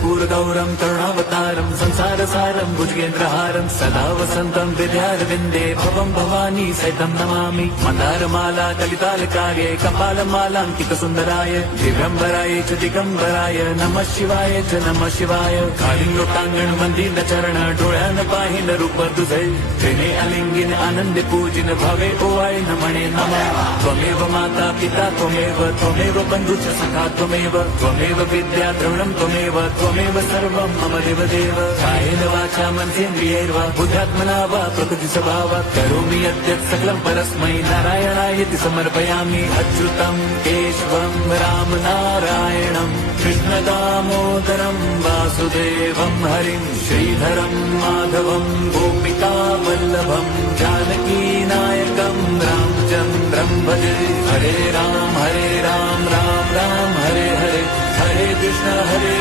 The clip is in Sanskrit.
कर्पूरगौरं करुणावतारं संसारसारं भुजगेन्द्रहारं सदा वसन्तं विद्यारविन्दे भवं भवानी सहितं नमामि। मन्दारमाला कलितालकार्ये कपालमालाङ्कितसुन्दराय दिगम्बराय च दिगम्बराय नमः शिवाय च नमः शिवाय। कालिङ्गोटाङ्गण मंदिर चरण डोळ्यान पाहिन रूप तुझे त्रिने अलिंगिन आनंदे पूजिन भवे ओवाय नमणे नमः। त्वमेव माता पिता त्वमेव बन्धुश्च सखा त्वमेव विद्या द्रविणं त्वमेव सर्वं मम देवदेव। कायेन वाचा मनसेन्द्रियैर्वा बुद्ध्यात्मना वा प्रकृतिस्वभावात् करोमि यद्यत् सकलं परस्मै नारायणायति समर्पयामि। अच्युतं केशवं राम नारायणं कृष्णदामोदरं वासुदेवं हरिं श्रीधरं माधवं गोपिकावल्लभं जानकीनायकं रामचन्द्रं भजे। हरे राम राम राम हरे हरे हरे कृष्ण हरे